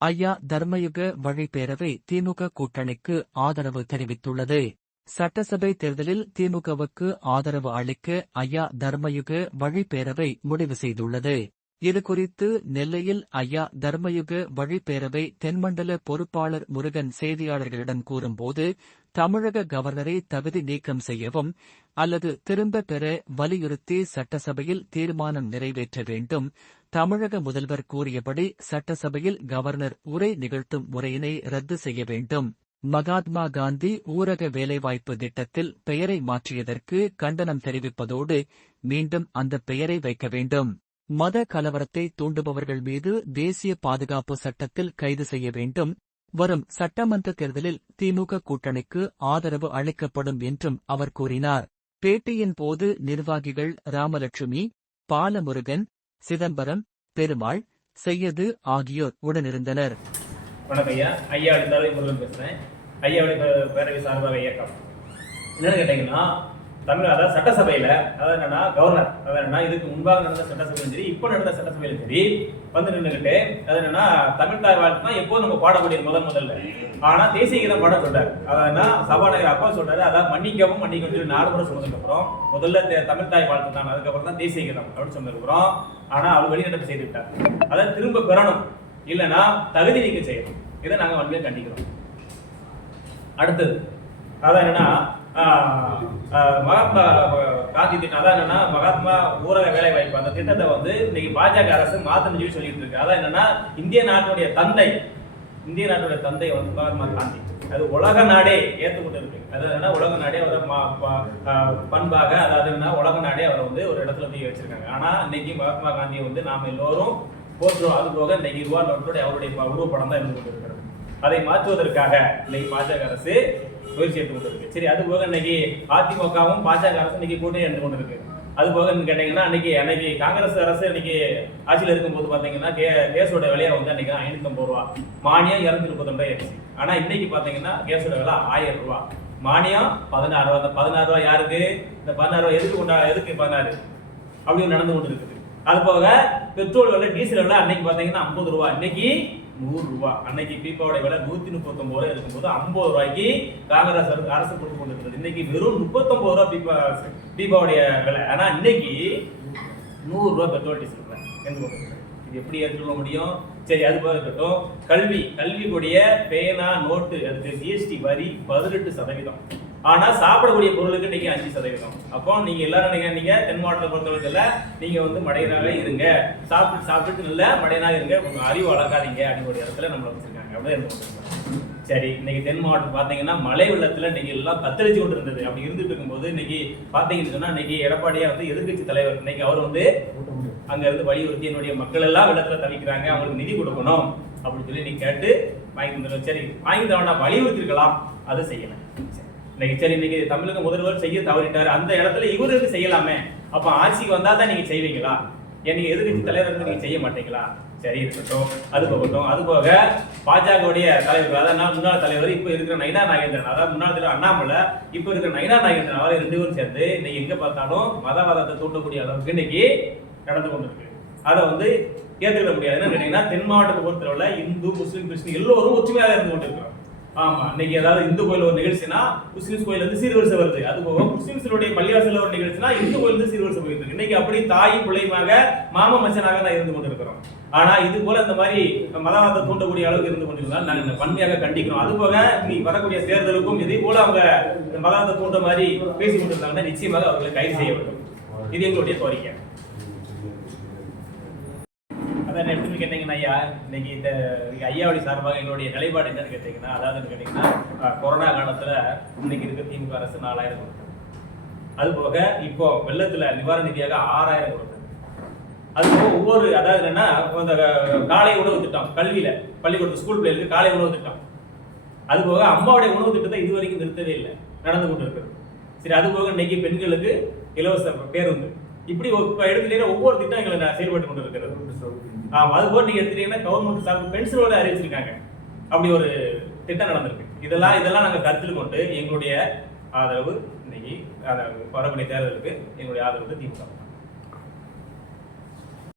ஐயா தர்மயுக வழிப்பேரவை திமுக கூட்டணிக்கு ஆதரவு தெரிவித்துள்ளது. சட்டசபை தேர்தலில் திமுகவுக்கு ஆதரவு அளிக்க ஐயா தர்மயுக வழிப்பேரவை முடிவு செய்துள்ளது. இதுகுறித்து நெல்லையில் ஐயா தர்மயுக வழிப்பேரவை தென்மண்டல பொறுப்பாளர் முருகன் செய்தியாளர்களிடம் கூறும்போது தமிழக கவர்னரை தகுதி நீக்கம் செய்யவும் அல்லது திரும்ப பெற வலியுறுத்தி சட்டசபையில் தீர்மானம் நிறைவேற்ற வேண்டும். தமிழக முதல்வர் கூறியபடி சட்டசபையில் கவர்னர் உரை நிகழ்த்தும் முறையினை ரத்து செய்ய வேண்டும். மகாத்மா காந்தி ஊரக வேலைவாய்ப்பு திட்டத்தில் பெயரை மாற்றியதற்கு கண்டனம் தெரிவிப்பதோடு மீண்டும் அந்த பெயரை வைக்க வேண்டும். மத கலவரத்தை தூண்டுபவர்கள் மீது தேசிய பாதுகாப்பு சட்டத்தில் கைது செய்ய வேண்டும். வரும் சட்டமன்ற தேர்தலில் திமுக கூட்டணிக்கு ஆதரவு அளிக்கப்படும் என்றும் அவர் கூறினார். பேட்டியின் போது நிர்வாகிகள் ராமலட்சுமி பாலமுருகன் சிதம்பரம் பெருமாள் செய்யது ஆகியோர் உடனிருந்தனர். வணக்கம் ஐயா. ஐயா ஐயாவுடைய பேரவை சார்பாக இயக்கம் என்னன்னு தமிழ் அதாவது சட்டசபையில அதாவது என்னன்னா கவர்னர் அதாவது என்னன்னா இதுக்கு முன்பாக நடந்த சட்டசபையிலும் சரி இப்போ நடந்த சட்டசபையிலும் சரி வந்து நின்றுகிட்டு அது என்னன்னா தமிழ் தாய் வாழ்த்துனா எப்போதும் நம்ம பாடக்கூடிய முதல் முதல்ல. ஆனா தேசிய கீதம் பாட சொல்றாரு அதாவது சபாநாயகர் அப்பா சொல்றாரு அதாவது மன்னிக்கவும் மன்னிக்கவும் சொல்லி நாலு முறை சொன்னதுக்கு அப்புறம் முதல்ல தமிழ் தாய் வாழ்த்து தான் அதுக்கப்புறம் தான் தேசிய கீதம் அப்படின்னு சொன்னதுக்கு அப்புறம் ஆனா அவர் வெளிநடப்பு செய்து விட்டார். அதை திரும்ப பெறணும். இல்லைன்னா தகுதி நீக்கம் செய்யணும். இதை நாங்க வந்து கண்டிக்கிறோம். அடுத்தது அதான் என்னன்னா மகாத்மா காந்தி திட்டம் அதான் என்னன்னா மகாத்மா ஊரக வேலை வாய்ப்பு அந்த திட்டத்தை வந்து இன்னைக்கு பாஜக அரசு மாத்தணும் சொல்லி சொல்லிட்டு இருக்கு. அதான் என்னன்னா இந்திய நாட்டுடைய தந்தை இந்திய நாட்டுடைய தந்தை வந்து மகாத்மா காந்தி. அது உலக நாடே ஏற்றுக்கொண்டு இருக்கு அது என்னன்னா உலக நாடே அவரை மா- ப- பண்பாக அதாவது என்ன உலக நாடே அவரை வந்து ஒரு இடத்துல போய் வச்சிருக்காங்க. ஆனா இன்னைக்கு மகாத்மா காந்தியை வந்து நாம எல்லோரும் போற்றுறோம். அது போக இன்னைக்கு ரூபா நோட்டுடைய அவருடைய உருவப்படம் தான் இருந்து கொண்டிருக்கிறது அதை மாற்றுவதற்காக இன்னைக்கு பாஜக அரசு முயற்சி எடுத்து கொண்டிருக்கு. சரி அது போக இன்னைக்கு அதிமுகவும் பாஜக அரசு இன்னைக்கு கூட்டணி எடுத்து கொண்டிருக்கு. அது போக கேட்டீங்கன்னா அன்னைக்கு அன்னைக்கு காங்கிரஸ் அரசு இன்னைக்கு ஆட்சியில் இருக்கும்போது பார்த்தீங்கன்னா கே கேஸோட விலையை வந்து அன்னைக்கு ஐநூத்தம்பது ரூபா மானியம் இரநூத்தி முப்பத்தொன்று ரூபாய் ஆயிடுச்சு. ஆனால் இன்னைக்கு பார்த்தீங்கன்னா கேஸோட விலை ஆயிரம் ரூபா மானியம் பதினாறு ரூபா. அந்த பதினாறு ரூபா யாருக்கு? இந்த பதினாறு ரூபாய் எதுக்கு கொண்டா எதுக்கு பதினாறு? அப்படி நடந்து கொண்டு இருக்குது அது போக பெட்ரோல் விலை டீசல் விலை அன்னைக்கு பார்த்தீங்கன்னா ஐம்பது ரூபா. இன்னைக்கு நூறுரூவா அன்னைக்கு பீப்பாவுடைய விலை நூற்றி முப்பத்தொம்பது ரூபாய் இருக்கும்போது ஐம்பது ரூபாய்க்கு காங்கிரஸ் அரசு அரசு கொடுத்து கொண்டிருக்கிறது. இன்னைக்கு வெறும் முப்பத்தொம்பது ரூபா பீப்பா பீப்பாவுடைய விலை. ஆனால் இன்னைக்கு நூறுரூவா பெட்ரோல் டீசல் விலை. இது எப்படி ஏற்றுக்கொள்ள முடியும்? சரி அது போக இருக்கட்டும். கல்வி கல்விக்குடைய பேனா நோட்டு அதுக்கு ஜிஎஸ்டி வரி பதினெட்டு சதவீதம். ஆனா சாப்பிடக்கூடிய பொருளுக்கு இன்னைக்கு அஞ்சு சதவீதம். அப்போ நீங்க எல்லாரும் நினைக்கிறீங்க? தென் மாவட்டத்தை பொறுத்தவரையில நீங்க வந்து மடையனாக இருங்க. சாப்பிட்டு சாப்பிட்டு நல்ல மடையனாக இருங்க. உங்க அறிவு வளர்க்காதீங்க அப்படிங்கிற இடத்துல நம்மளை வச்சிருக்காங்க. அப்படின்னு சரி இன்னைக்கு தென் மாவட்டம் பாத்தீங்கன்னா மழை வெள்ளத்துல இன்னைக்கு எல்லாம் தத்தளிச்சு கொண்டு இருந்தது அப்படி இருந்துட்டு இருக்கும்போது இன்னைக்கு பாத்தீங்கன்னு சொன்னா இன்னைக்கு எடப்பாடியா வந்து எதிர்க்கட்சி தலைவர் இன்னைக்கு அவர் வந்து அங்க இருந்து வலியுறுத்தி என்னுடைய மக்கள் எல்லாம் வெள்ளத்துல தவிக்கிறாங்க. அவங்களுக்கு நிதி கொடுக்கணும் அப்படின்னு சொல்லி நீ கேட்டு வாங்கி தந்துடும் சரி வாங்கி தவணா வலியுறுத்திருக்கலாம் அதை அது செய்யல. சரி. இன்னைக்கு சரி இன்னைக்கு தமிழக முதல்வர் செய்ய தவறிட்டாரு. அந்த இடத்துல இவரு இருந்து செய்யலாமே? அப்ப ஆட்சிக்கு வந்தா தான் நீங்க செய்வீங்களா? ஏன் நீங்க எதிர்க்கட்சி தலைவர் இருந்து நீங்க செய்ய மாட்டீங்களா? சரி இருக்கட்டும். அது போகட்டும். அது போக பாஜகவுடைய தலைவர் அதாவது முன்னாள் தலைவர் இப்ப இருக்கிற நயினா நாகேந்திரன். அதாவது முன்னாள் தலைவர் அண்ணாமலை இப்ப இருக்கிற நயினா நாகேந்திரன் அவர் ரெண்டு பேரும் சேர்ந்து இன்னைக்கு எங்க பார்த்தாலும் மதவாதத்தை தூண்டக்கூடிய அளவுக்கு இன்னைக்கு நடந்து கொண்டிருக்கு. அதை வந்து ஏற்றுக்கிட முடியாது என்ன கேட்டீங்கன்னா தென் மாவட்டத்தை பொறுத்தளவுல இந்து முஸ்லீம் கிறிஸ்டின் எல்லோரும் ஒற்றுமையாக இருந்து கொண்டிருக்கிறோம். ஆமா இன்னைக்கு ஏதாவது இந்து கோயில் ஒரு நிகழ்ச்சினா முஸ்லிம்ஸ் கோயில் வந்து சீர்வரிசை வருது. அது போக முஸ்லிம்ஸுடைய பள்ளிவாசல ஒரு நிகழ்ச்சினா இந்து கோயில் வந்து சீர்வரிசை போயிருக்கு இன்னைக்கு அப்படி தாய் பிள்ளையுமாக மாம மச்சனாக தான் இருந்து கொண்டிருக்கிறோம். ஆனா இது போல இந்த மாதிரி மதவாதத்தை தூண்டக்கூடிய அளவுக்கு இருந்து கொண்டிருந்தால் நாங்கள் இந்த வன்மையாக கண்டிக்கிறோம். அது போக நீ வரக்கூடிய தேர்தலுக்கும் இதே போல அவங்க இந்த மதவாதத்தை தூண்ட மாதிரி பேசி கொண்டிருந்தாங்கன்னா நிச்சயமாக அவர்களை கைது செய்ய வேண்டும். இது எங்களுடைய கோரிக்கை. சார் எடுத்துன்னு கேட்டீங்கன்னா ஐயா இன்னைக்கு இந்த ஐயாவுடைய சார்பாக எங்களுடைய நிலைப்பாடு என்னன்னு கேட்டீங்கன்னா அதாவது கேட்டீங்கன்னா கொரோனா காலத்துல இன்னைக்கு இருக்க திமுக அரசு நாலாயிரம் கொடுத்தாங்க அது போக இப்போ வெள்ளத்துல நிவாரண நிதியாக ஆறாயிரம் கொடுத்தாங்க அது போக ஒவ்வொரு அதாவது என்னன்னா இந்த காலை உணவு திட்டம் கல்வியில பள்ளிக்கூடத்து ஸ்கூல் பிள்ளைகளுக்கு காலை உணவு திட்டம் அது போக அம்மாவுடைய உணவு திட்டத்தை இது வரைக்கும் நிறுத்தவே இல்லை. நடந்து கொண்டு இருக்கிறது சரி அது போக இன்னைக்கு பெண்களுக்கு இலவச பேருந்து. இப்படி எடுத்துட்டீங்கன்னா ஒவ்வொரு திட்டம் எங்களை நான் செயல்பட்டு கொண்டு இருக்கிறது ஆமாம் அது போட்டு நீங்கள் எடுத்துட்டீங்கன்னா கவர்மெண்ட் சார்பு பென்சிலோட அறிவிச்சிருக்காங்க. அப்படி ஒரு திட்டம் நடந்திருக்கு. இதெல்லாம் இதெல்லாம் நாங்கள் கருத்தில் கொண்டு எங்களுடைய ஆதரவு இன்னைக்கு அதை வரக்கூடிய தேர்தலுக்கு எங்களுடைய ஆதரவு திமுக